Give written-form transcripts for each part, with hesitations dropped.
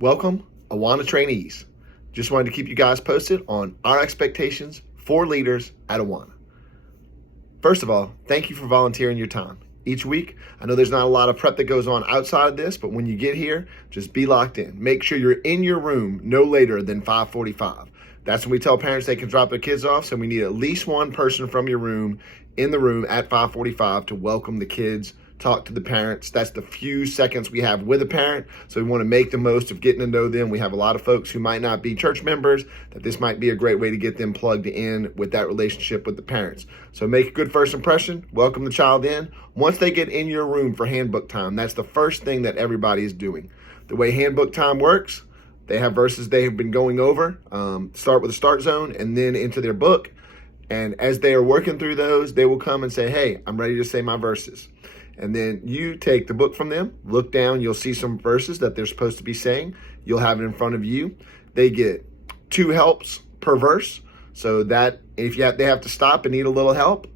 Welcome, Awana trainees. Just wanted to keep you guys posted on our expectations for leaders at Awana. First of all, thank you for volunteering your time. Each week, I know there's not a lot of prep that goes on outside of this, but when you get here, just be locked in. Make sure you're in your room no later than 5:45. That's when we tell parents they can drop their kids off, so we need at least one person from your room in the room at 5:45 to welcome the kids, talk to the parents. That's the few seconds we have with a parent, so we want to make the most of getting to know them. We have a lot of folks who might not be church members, that this might be a great way to get them plugged in with that relationship with the parents. So make a good first impression, welcome the child in. Once they get in your room for handbook time, that's the first thing that everybody is doing. The way handbook time works, they have verses they have been going over, start with a start zone and then into their book. And as they are working through those, they will come and say, hey, I'm ready to say my verses. And then you take the book from them, look down, you'll see some verses that they're supposed to be saying. You'll have it in front of you. They get 2 helps per verse. So that if they have to stop and need a little help,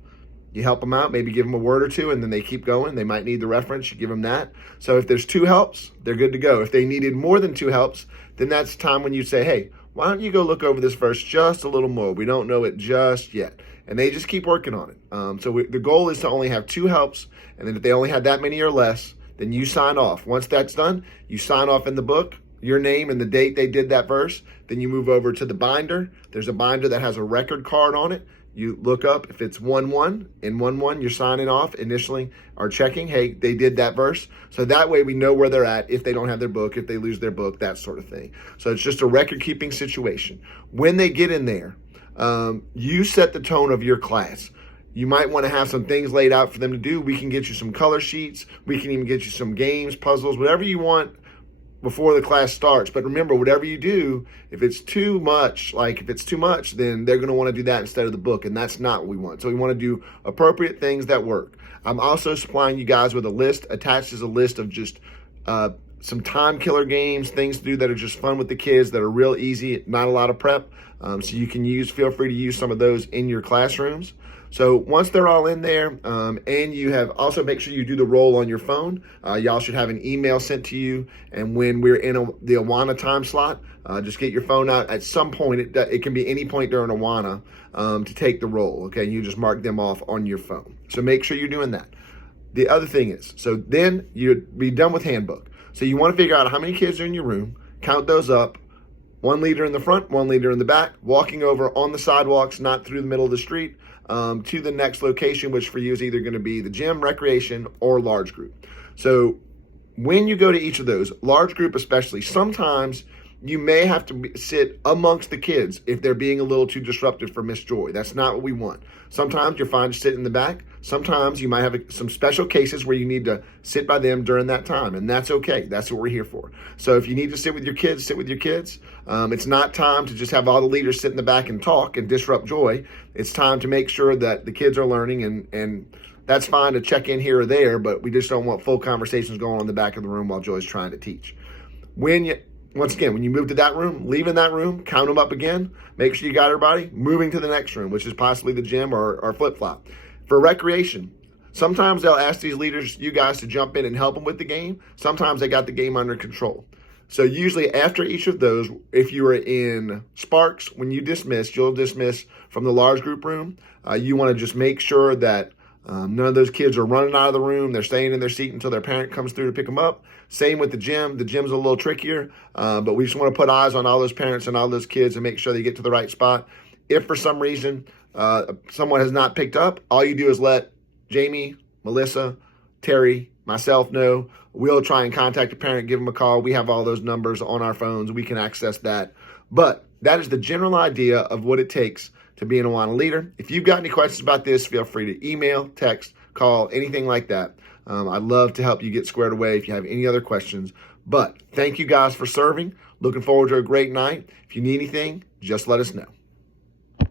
you help them out, maybe give them a word or two, and then they keep going. They might need the reference, you give them that. So if there's 2 helps, they're good to go. If they needed more than 2 helps, then that's time when you say, hey, why don't you go look over this verse just a little more? We don't know it just yet. And they just keep working on it. The goal is to only have 2 helps, and then if they only had that many or less, then you sign off. Once that's done, you sign off in the book, your name and the date they did that verse. Then you move over to the binder. There's a binder that has a record card on it. You look up, if it's 1-1, in 1-1, you're signing off, initially, or checking, hey, they did that verse. So that way we know where they're at if they don't have their book, if they lose their book, that sort of thing. So it's just a record-keeping situation. When they get in there, you set the tone of your class. You might want to have some things laid out for them to do. We can get you some color sheets. We can even get you some games, puzzles, whatever you want before the class starts. But remember, whatever you do, if it's too much, then they're going to want to do that instead of the book, and that's not what we want. So we want to do appropriate things that work. I'm also supplying you guys with a list. Attached is a list of just some time killer games, things to do that are just fun with the kids, that are real easy, not a lot of prep. So you can feel free to use some of those in your classrooms. So once they're all in there, and you have also make sure you do the roll on your phone. Y'all should have an email sent to you. And when we're in the Awana time slot, just get your phone out at some point. It can be any point during Awana to take the roll. Okay, you just mark them off on your phone. So make sure you're doing that. The other thing is, so then you'd be done with handbook. So you want to figure out how many kids are in your room, count those up. 1 leader in the front, 1 leader in the back, walking over on the sidewalks, not through the middle of the street, to the next location, which for you is either going to be the gym, recreation, or large group. So when you go to each of those, large group especially, sometimes you may have to sit amongst the kids if they're being a little too disruptive for Miss Joy. That's not what we want. Sometimes you're fine to sit in the back. Sometimes you might have some special cases where you need to sit by them during that time, and that's okay. That's what we're here for. So if you need to sit with your kids, sit with your kids. It's not time to just have all the leaders sit in the back and talk and disrupt Joy. It's time to make sure that the kids are learning, and that's fine to check in here or there, but we just don't want full conversations going on in the back of the room while Joy's trying to teach. Once again, when you move to that room, leaving that room, count them up again, make sure you got everybody, moving to the next room, which is possibly the gym or flip-flop. For recreation, sometimes they'll ask these leaders, you guys, to jump in and help them with the game. Sometimes they got the game under control. So usually after each of those, if you are in Sparks, when you dismiss, you'll dismiss from the large group room. You want to just make sure that none of those kids are running out of the room. They're staying in their seat until their parent comes through to pick them up. Same with the gym. The gym's a little trickier, but we just want to put eyes on all those parents and all those kids and make sure they get to the right spot. If for some reason someone has not picked up, all you do is let Jamie, Melissa, Terry, myself know. We'll try and contact the parent, give them a call. We have all those numbers on our phones. We can access that. But that is the general idea of what it takes to be an Awana leader. If you've got any questions about this, feel free to email, text, call, anything like that. I'd love to help you get squared away if you have any other questions. But thank you guys for serving. Looking forward to a great night. If you need anything, just let us know.